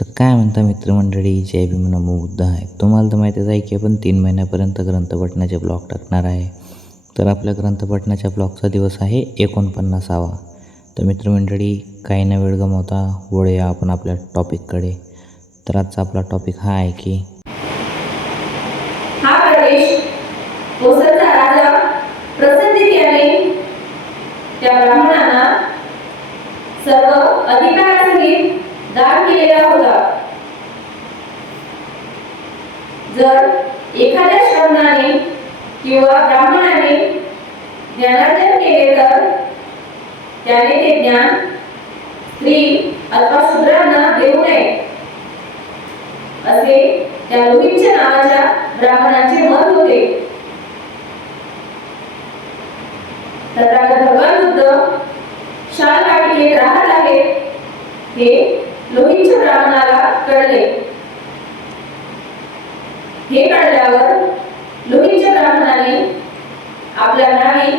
तर काय म्हणता मित्रमंडळी, जय भीम नमो बुद्धाय. तुम्हाला तर माहितीच आहे की आपण 3 महिन्यापर्यंत ग्रंथपठणाचे ब्लॉग टाकणार आहे. तर आपल्या ग्रंथपठणाच्या ब्लॉगचा दिवस आहे 49वा. तर मित्रमंडळी, काही न वेळ गमावता वळूया आपण आपल्या टॉपिककडे. तर आजचा आपला टॉपिक हा आहे की हा प्रदेश कोसलचा राजा प्रसन्नतेने त्या ब्राह्मणांना सर्व अधिकारासहित दान केलेला होता. जर एखाद्या श्रमणाने किंवा ब्राह्मणाने ज्ञानार्जन केले तर त्याने ते ज्ञान स्त्री अथवा शूद्रांना देऊ नये असे त्या लोहितच्या नावाच्या ब्राह्मणाचे मत होते. तथागत भगवान बुद्ध शालवाटिकेत राहत आहेत हे लोहितच्या ब्राह्मणाला कळले. हे कळल्यावर लोहितच्या ब्राह्मणाने आपल्या नावे